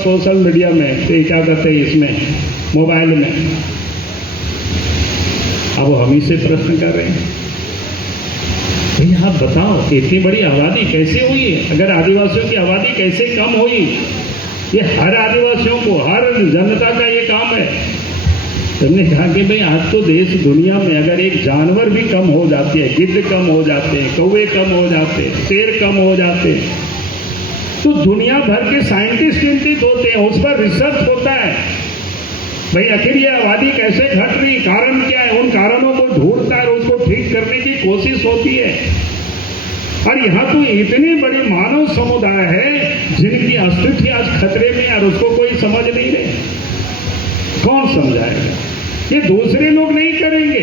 Social media में, तो क्या कहते हैं इसमें, मोबाइल में। अब वो हम ही से प्रश्न कर रहे हैं, भाई आप बताओ इतनी बड़ी आबादी कैसे हुई है? अगर आदिवासियों की आबादी कैसे कम हुई? ये हर आदिवासियों को, हर जनता का ये काम है। तुमने कहा कि भाई आज तो देश दुनिया में अगर एक जानवर भी कम हो जाती है, गिद्ध कम हो जाते हैं, कौवे कम हो जाते हैं, शेर कम हो जाते हैं, तो दुनिया भर के साइंटिस्ट चिंतित होते हैं, उस पर रिसर्च होता है। भाई आखिर ये आबादी कैसे घट रही, कारण क्या है? उन कारणों को ढूंढता है और उसको ठीक करने की कोशिश होती है। और यहाँ तो इतनी बड़ी मानव समुदाय है जिनकी अस्तित्व आज खतरे में, और उसको कोई समझ नहीं रहे। कौन समझाएगा? ये दूसरे लोग नहीं करेंगे,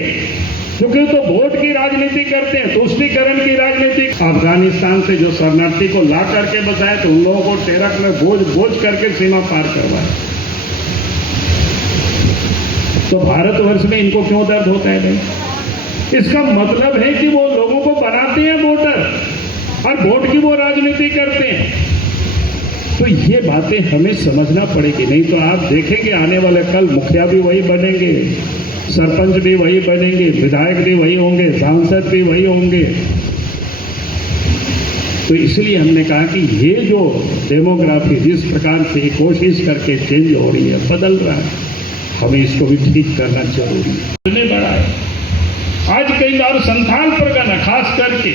क्योंकि तो वोट की राजनीति करते हैं, तुष्टीकरण की राजनीति। अफगानिस्तान से जो शरणार्थी को ला करके बसाए, तो उन लोगों को ट्रक में बोझ करके सीमा पार करवाए। तो भारतवर्ष में इनको क्यों दर्द होता है? नहीं, इसका मतलब है कि वो लोगों को बनाते हैं वोटर, और वोट की वो राजनीति करते हैं। तो ये बातें हमें समझना पड़ेगी, नहीं तो आप देखेंगे आने वाले कल मुखिया भी वही बनेंगे, सरपंच भी वही बनेंगे, विधायक भी वही होंगे, सांसद भी वही होंगे। तो इसलिए हमने कहा कि ये जो डेमोग्राफी जिस प्रकार से कोशिश करके चेंज हो रही है, बदल रहा है, हमें इसको भी ठीक करना जरूरी है। नहीं बड़ा है आज कई बार संथाल परगना खास करके,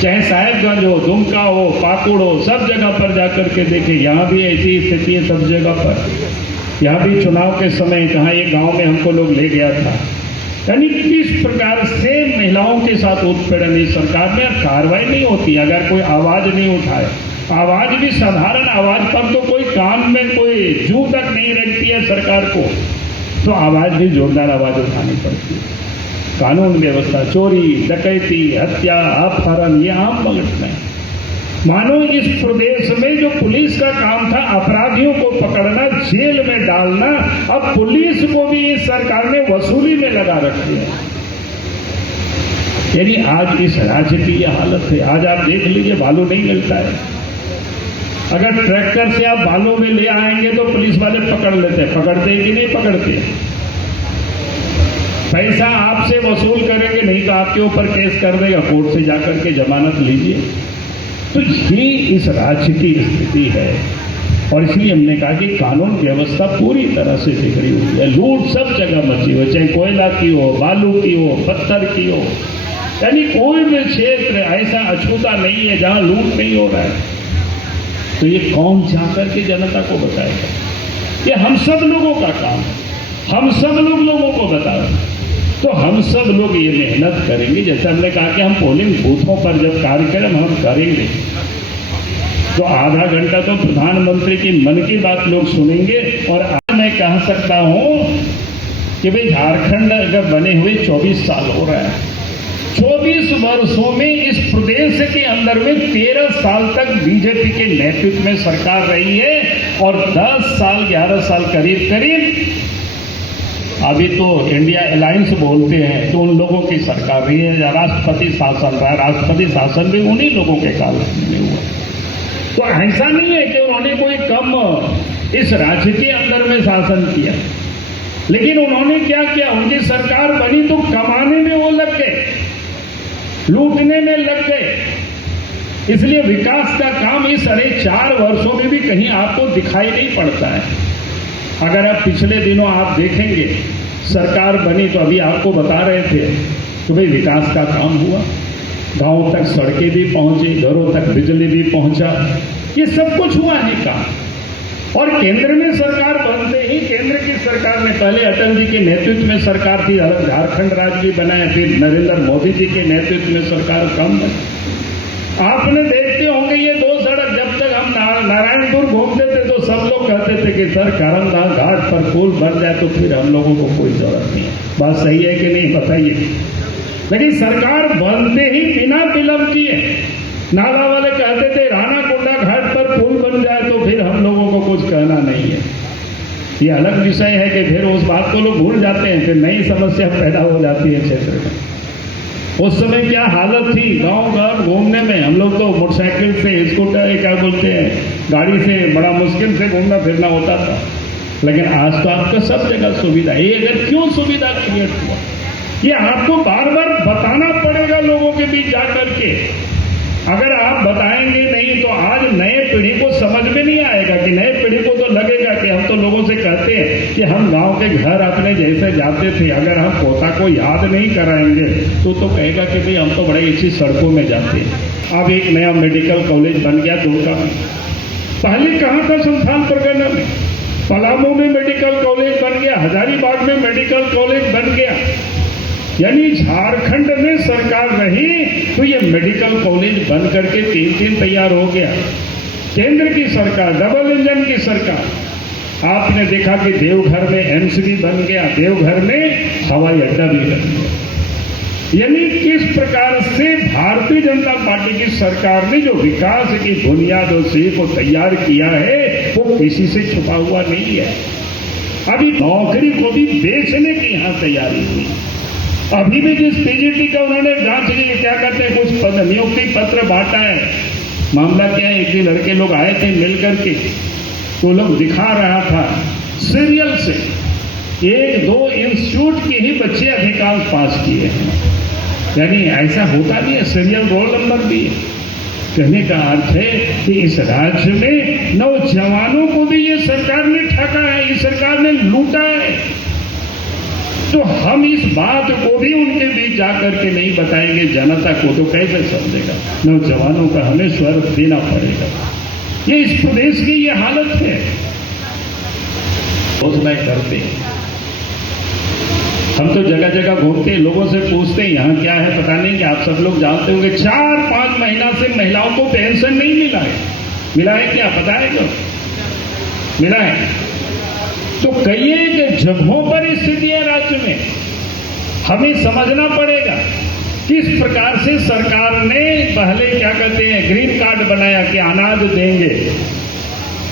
चाहे साहेबगंज हो, दुमका हो, पाकुड़ हो, सब जगह पर जाकर के देखें, यहाँ भी ऐसी स्थिति है सब जगह पर। यहाँ भी चुनाव के समय कहाँ एक गांव में हमको लोग ले गया था, यानी किस प्रकार से महिलाओं के साथ उत्पीड़न इस सरकार में, कार्रवाई नहीं होती अगर कोई आवाज नहीं उठाए। आवाज भी साधारण आवाज पर तो कोई कान में कोई जू तक नहीं रखती है सरकार को, तो आवाज भी जोरदार आवाज उठानी पड़ती है। कानून व्यवस्था, चोरी, डकैती, हत्या, अपहरण, ये आम घटनाएं। मानो इस प्रदेश में जो पुलिस का काम था अपराधियों को पकड़ना, जेल में डालना, अब पुलिस को भी इस सरकार ने वसूली में लगा रखी है। यानी आज इस राज्य की यह हालत है। आज आप देख लीजिए, बालू नहीं मिलता है। अगर ट्रैक्टर से आप बालू में ले आएंगे तो पुलिस वाले पकड़ लेते हैं, पकड़ते हैं कि नहीं पकड़ते? पैसा आपसे वसूल करेंगे, नहीं तो आपके ऊपर केस कर देगा, कोर्ट से जाकर के जमानत लीजिए। तो ये इस राज्य की स्थिति है, और इसलिए हमने कहा कि कानून व्यवस्था पूरी तरह से बिगड़ी हुई है। लूट सब जगह मची हुई, चाहे कोयला की हो, बालू की हो, पत्थर की हो, यानी कोई भी क्षेत्र ऐसा अछूता नहीं है जहां लूट नहीं हो रहा है। तो ये कौन जाकर के जनता को बताएगा? ये हम सब लोगों का काम है, हम सब लोगों को बताएं। तो हम सब लोग ये मेहनत करेंगे, जैसे हमने कहा कि हम पोलिंग बूथों पर जब कार्यक्रम हम करेंगे तो आधा घंटा तो प्रधानमंत्री की मन की बात लोग सुनेंगे। और आज मैं कह सकता हूं कि भाई झारखंड अगर बने हुए 24 साल हो रहा है, 24 वर्षों में इस प्रदेश के अंदर में 13 साल तक बीजेपी के नेतृत्व में सरकार रही है, और 10 साल 11 साल करीब अभी तो इंडिया अलायंस बोलते हैं, तो उन लोगों की सरकार रही है। राष्ट्रपति शासन रहा, राष्ट्रपति शासन भी उन्हीं लोगों के काल में हुआ। तो ऐसा नहीं है कि उन्होंने कोई कम इस राज्य के अंदर में शासन किया, लेकिन उन्होंने क्या किया, उनकी सरकार बनी तो कमाने में वो लग गए, लूटने में लग गए। इसलिए विकास का काम इस अरे 4 वर्षों में भी कहीं आपको दिखाई नहीं पड़ता है। अगर आप पिछले दिनों आप देखेंगे, सरकार बनी तो अभी आपको बता रहे थे कि भाई विकास का काम हुआ, गांव तक सड़कें भी पहुंची, घरों तक बिजली भी पहुंचा, ये सब कुछ हुआ है काम। और केंद्र में सरकार बनते ही, केंद्र की सरकार ने पहले अटल जी के नेतृत्व में सरकार थी, अलग झारखंड राज्य भी बनाया, फिर नरेंद्र मोदी जी के नेतृत्व में सरकार कम बनी। आपने देखते होंगे ये 2 सड़क, जब तक हम नारायणपुर घूमते थे तो सब लोग कहते थे कि सर करमदास घाट पर पुल बन जाए तो फिर हम लोगों को कोई जरूरत नहीं है। बात सही है कि नहीं बताइए? लेकिन सरकार बनते ही बिना विलंब किए नाला वाले कहते थे राणा कुंडा घाट पर पुल बन जाए तो फिर हम लोगों को कुछ कहना नहीं है। ये अलग विषय है कि फिर उस बात को लोग भूल जाते हैं, फिर नई समस्या पैदा हो जाती है क्षेत्र में। उस समय क्या हालत थी गांव घर घूमने में, हम लोग तो मोटरसाइकिल से, स्कूटर क्या बोलते हैं, गाड़ी से बड़ा मुश्किल से घूमना फिरना होता था, लेकिन आज तो आपका सब जगह सुविधा है। ये अगर क्यों सुविधा क्रिएट हुआ, ये आपको बार बार बताना पड़ेगा लोगों के बीच जाकर के। अगर आप बताएंगे नहीं तो आज नए पीढ़ी को समझ में नहीं आएगा, कि नए पीढ़ी को तो लगेगा कि हम तो लोगों से कहते हैं कि हम गांव के घर अपने जैसे जाते थे, अगर हम पोता को याद नहीं कराएंगे तो कहेगा कि भाई हम तो बड़े इसी सड़कों में जाते हैं। अब एक नया मेडिकल कॉलेज बन गया दुमका में, पहले कहाँ था संथाल परगना में, पलामू में मेडिकल कॉलेज बन गया, हजारीबाग में मेडिकल कॉलेज बन गया। यानी झारखंड में सरकार रही तो ये मेडिकल कॉलेज बन करके 3 तैयार हो गया। केंद्र की सरकार, डबल इंजन की सरकार, आपने देखा कि देवघर में एम्स भी बन गया, देवघर में हवाई अड्डा भी बन गया। यानी किस प्रकार से भारतीय जनता पार्टी की सरकार ने जो विकास की बुनियाद और सीख को तैयार किया है वो किसी से छुपा हुआ नहीं है। अभी नौकरी को भी बेचने की यहां तैयारी हुई। अभी भी जिस पीजीटी का उन्होंने जांच की, क्या कहते हैं, कुछ नियुक्ति पत्र बांटा है। मामला क्या है, एक दिन लड़के लोग आए थे मिलकर के, तो लोग दिखा रहा था सीरियल से 1-2 इंस्टीट्यूट के ही बच्चे अधिकांश पास किए हैं। यानी ऐसा होता भी है, सीरियल रोल नंबर भी है। कहने का अर्थ है कि इस राज्य में नौजवानों को भी ये सरकार ने ठगा है, इस सरकार ने लूटा है। तो हम इस बात को भी उनके बीच जाकर के नहीं बताएंगे जनता को तो कैसे समझेगा। नौजवानों का हमें स्वर देना पड़ेगा। ये इस प्रदेश की ये हालत है। घोषणा करते हैं, हम तो जगह जगह घूमते हैं, लोगों से पूछते हैं यहाँ क्या है, पता नहीं कि आप सब लोग जानते होंगे 4-5 महीना से महिलाओं को पेंशन नहीं मिला है। मिला है क्या, पता है क्या मिला है? तो कई एक जगहों पर स्थिति है राज्य में, हमें समझना पड़ेगा किस प्रकार से सरकार ने पहले क्या कहते हैं ग्रीन कार्ड बनाया कि अनाज देंगे,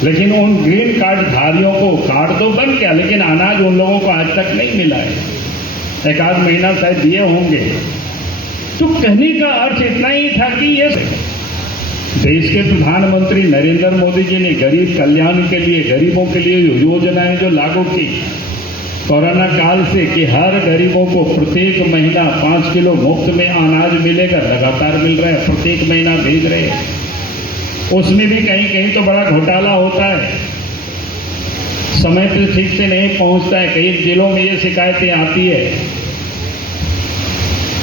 लेकिन उन ग्रीन कार्ड धारियों को कार्ड तो बन गया, लेकिन अनाज उन लोगों को आज तक नहीं मिला है। 1 महीना शायद दिए होंगे। तो कहने का अर्थ इतना ही था कि ये देश के प्रधानमंत्री नरेंद्र मोदी जी ने गरीब कल्याण के लिए, गरीबों के लिए योजनाएं जो लागू की कोरोना काल से, कि हर गरीबों को प्रत्येक महीना 5 किलो मुफ्त में अनाज मिलेगा, लगातार मिल रहा है, प्रत्येक महीना भेज रहे हैं। उसमें भी कहीं कहीं तो बड़ा घोटाला होता है, समय पर ठीक से नहीं पहुंचता है, कई जिलों में ये शिकायतें आती है।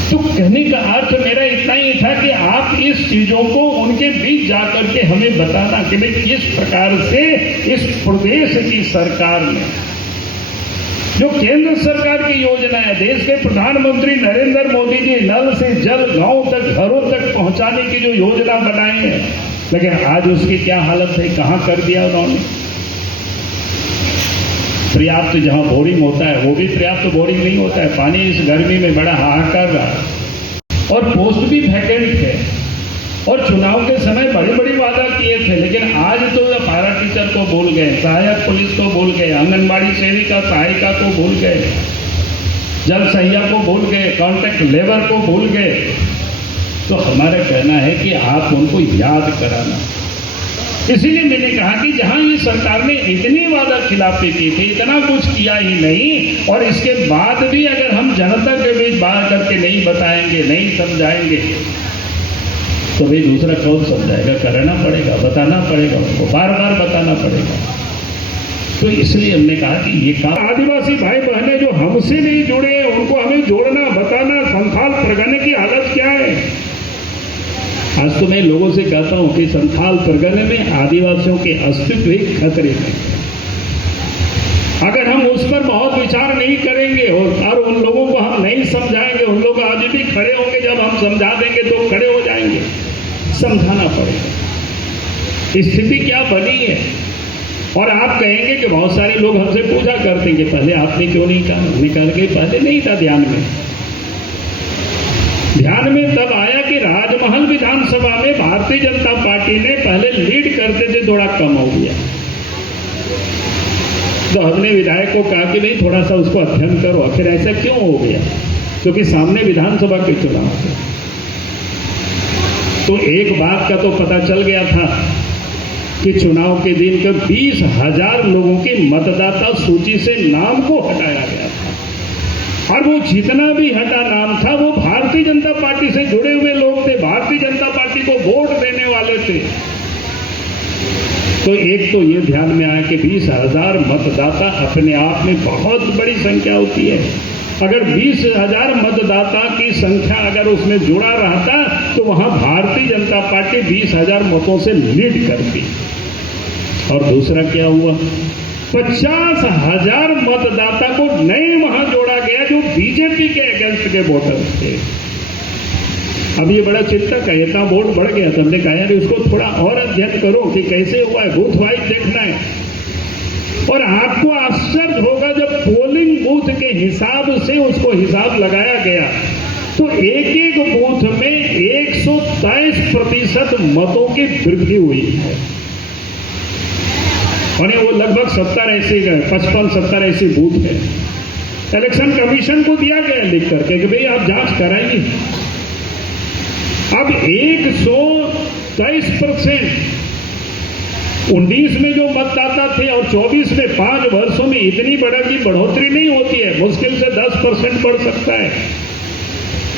तो कहने का अर्थ मेरा इतना ही था कि आप इस चीजों को उनके बीच जाकर के हमें बताना कि भाई किस प्रकार से इस प्रदेश की सरकार ने जो केंद्र सरकार की योजना है, देश के प्रधानमंत्री नरेंद्र मोदी जी नल से जल गांव तक, घरों तक पहुंचाने की जो योजना बनाई है, लेकिन आज उसकी क्या हालत है, कहां कर दिया उन्होंने। पर्याप्त जहां बोरिंग होता है वो भी पर्याप्त बोरिंग नहीं होता है, पानी इस गर्मी में बड़ा हाहाकार रहा। और पोस्ट भी वैकेंट है, और चुनाव के समय बड़े बड़े वादा किए थे, लेकिन आज तो पारा टीचर को भूल गए, सहायक पुलिस को भूल गए, आंगनबाड़ी सेविका सहायिका को भूल गए, जल सहिया को भूल गए, कॉन्ट्रैक्ट लेबर को भूल गए। तो हमारा कहना है कि आप उनको याद कराना। इसीलिए मैंने कहा कि जहां ये सरकार ने इतनी वादा खिलाफी की थी, इतना कुछ किया ही नहीं, और इसके बाद भी अगर हम जनता के बीच बाहर करके नहीं बताएंगे, नहीं समझाएंगे, तो भाई दूसरा कौन समझाएगा। करना पड़ेगा, बताना पड़ेगा, उनको बार बार बताना पड़ेगा। तो इसलिए हमने कहा कि ये काम आदिवासी भाई बहनें जो हमसे नहीं जुड़े हैं उनको हमें जोड़ना, बताना संथाल परगने की हालत क्या है। आज तो मैं लोगों से कहता हूं कि संथाल परगने में आदिवासियों के अस्तित्व ही खतरे में। अगर हम उस पर बहुत विचार नहीं करेंगे और उन लोगों को हम नहीं समझाएंगे, उन लोग आज भी खड़े होंगे, जब हम समझा देंगे तो खड़े हो जाएंगे। समझाना पड़ेगा स्थिति क्या बनी है। और आप कहेंगे कि बहुत सारे लोग हमसे पूछा करते हैं कि पहले आपने क्यों नहीं कहा। हमने कहा कि पहले नहीं था ध्यान में तब आया कि राजमहल विधानसभा में भारतीय जनता पार्टी ने पहले लीड करते थे, थोड़ा कम हो गया। तो हमने विधायक को कहा कि नहीं थोड़ा सा उसको अध्ययन करो, आखिर ऐसा क्यों हो गया, क्योंकि सामने विधानसभा के चुनाव थे। तो एक बात का तो पता चल गया था कि चुनाव के दिन के 20,000 लोगों की मतदाता सूची से नाम को हटाया गया था, और वो जितना भी हटा नाम था वो भारतीय जनता पार्टी से जुड़े हुए लोग थे, भारतीय जनता पार्टी को वोट देने वाले थे। तो एक तो ये ध्यान में आया कि 20,000 मतदाता अपने आप में बहुत बड़ी संख्या होती है। अगर 20,000 मतदाता की संख्या अगर उसमें जुड़ा रहता तो वहां भारतीय जनता पार्टी 20,000 मतों से लीड करती। और दूसरा क्या हुआ, 50,000 मतदाता को नए वहां जोड़ा गया जो बीजेपी के अगेंस्ट के वोटर थे। अब ये बड़ा चिंता का इतना वोट बढ़ गया, तो हमने कहा यार उसको थोड़ा और अध्ययन करो कि कैसे हुआ है, बूथ वाइज देखना है। और आपको आश्चर्य होगा जब पोलिंग बूथ के हिसाब से उसको हिसाब लगाया गया तो एक एक बूथ में 123% मतों की वृद्धि हुई है। और वो लगभग 55-70 ऐसे बूथ है। इलेक्शन कमीशन को दिया गया लिख करके कि भाई आप जांच कराइए। अब 123%, 19 में जो मतदाता थे और 24 में 5 वर्षों में इतनी बड़ी बढ़ोतरी नहीं होती है, मुश्किल से 10% बढ़ सकता है।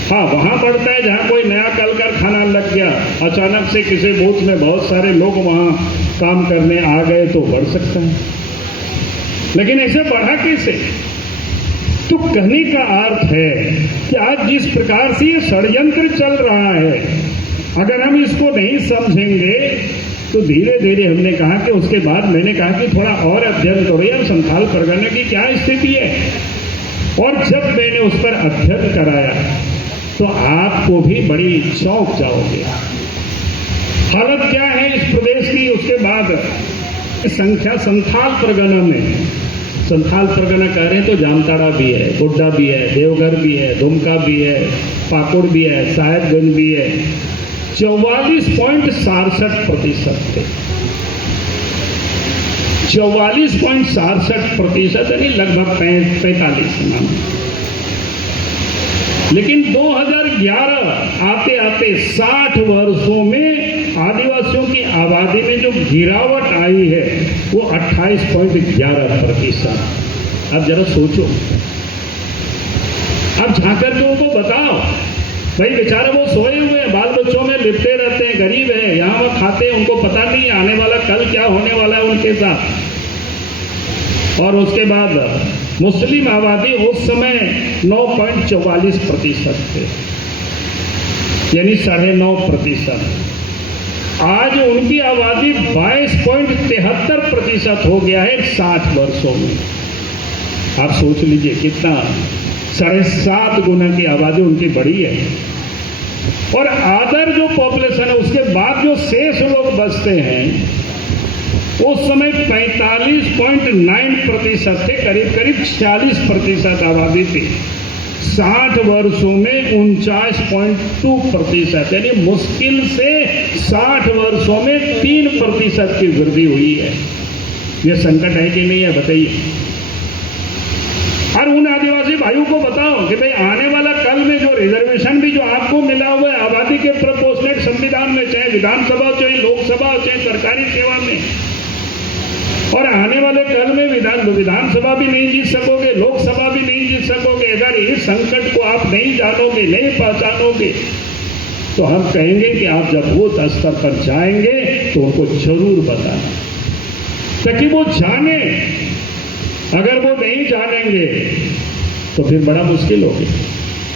हाँ, वहां बढ़ता है जहां कोई नया कल कारखाना लग गया, अचानक से किसी बूथ में बहुत सारे लोग वहां काम करने आ गए तो बढ़ सकता है, लेकिन ऐसे बढ़ा कैसे? तो कहने का अर्थ है कि आज जिस प्रकार से ये षड्यंत्र चल रहा है, अगर हम इसको नहीं समझेंगे तो धीरे धीरे हमने कहा कि उसके बाद मैंने कहा कि थोड़ा और अध्ययन करो यार संथाल परगना की क्या स्थिति है। और जब मैंने उस पर अध्ययन कराया तो आपको भी बड़ी चौंक जाओगे। हालत क्या है इस प्रदेश की। उसके बाद संख्या संथाल परगना में, संथाल परगना कह रहे हैं तो जामताड़ा भी है, गोड्डा भी है, देवघर भी है, दुमका भी है, पाकुड़ भी है, साहेबगंज भी है। 44.67% थे, 44.67% यानी लगभग 45। लेकिन 2011 आते आते 60 वर्षों में आदिवासियों की आबादी में जो गिरावट आई है वो 28.11%। अब जरा सोचो, अब झांकर के उनको बताओ भाई बेचारे वो सोए हुए हैं, बाल बच्चों में लिपटे रहते हैं, गरीब है, यहां वहां खाते हैं, उनको पता नहीं है आने वाला कल क्या होने वाला है उनके साथ। और उसके बाद मुस्लिम आबादी उस समय 9.44% थे, यानी 9.5%। आज उनकी आबादी 22.73% हो गया है 60 वर्षों में। आप सोच लीजिए कितना, 7.5 गुना की आबादी उनकी बढ़ी है। और अदर जो पॉपुलेशन है उसके बाद जो शेष लोग बचते हैं उस समय 45.9% थे, करीब करीब 46% आबादी थी। 60 वर्षों में 49.2%, यानी मुश्किल से 60 वर्षों में 3% की वृद्धि हुई है। यह संकट है कि नहीं है बताइए। और उन आदिवासी भाइयों को बताओ कि भाई आने वाला कल में जो रिजर्वेशन भी जो आपको मिला हुआ है आबादी के प्रोपोर्शनेट संविधान में, चाहे विधानसभा चाहे लोकसभा चाहे सरकारी सेवा में, और आने वाले कल में विधानसभा भी नहीं जीत सकोगे, लोकसभा भी नहीं जीत सकोगे। अगर इस संकट को आप नहीं जानोगे, नहीं पहचानोगे, तो हम कहेंगे कि आप जब बूथ स्तर पर जाएंगे तो उनको जरूर बताना ताकि वो जाने। अगर वो नहीं जानेंगे तो फिर बड़ा मुश्किल होगी।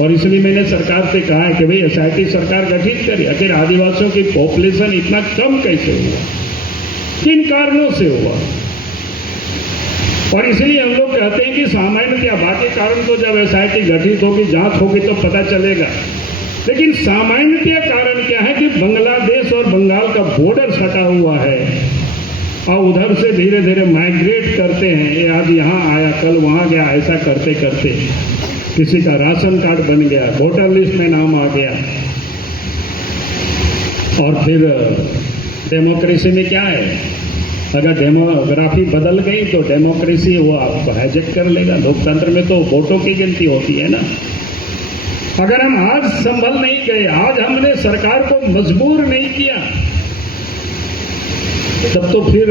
और इसलिए मैंने सरकार से कहा है कि भाई एसआईटी सरकार गठित करे। आखिर आदिवासियों की पॉपुलेशन इतना कम कैसे हुआ, किन कारणों से हुआ? और इसलिए हम लोग कहते हैं कि सामान्यतया बाकी कारण तो जब एसआईटी गठित होगी, जांच होगी तो पता चलेगा, लेकिन सामान्यतया कारण क्या है कि बांग्लादेश और बंगाल का बॉर्डर सटा हुआ है और उधर से धीरे धीरे माइग्रेट करते हैं। ये आज यहाँ आया, कल वहां गया, ऐसा करते करते किसी का राशन कार्ड बन गया, वोटर लिस्ट में नाम आ गया। और फिर डेमोक्रेसी में क्या है, अगर डेमोग्राफी बदल गई तो डेमोक्रेसी वो आपको हाईजैक कर लेगा। लोकतंत्र में तो वोटों की गिनती होती है ना। अगर हम आज संभल नहीं गए, आज हमने सरकार को मजबूर नहीं किया तब तो फिर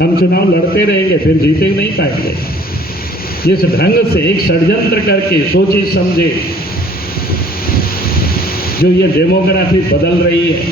हम चुनाव लड़ते रहेंगे, फिर जीते नहीं पाएंगे। जिस ढंग से एक षड्यंत्र करके सोचे समझे जो ये डेमोग्राफी बदल रही है,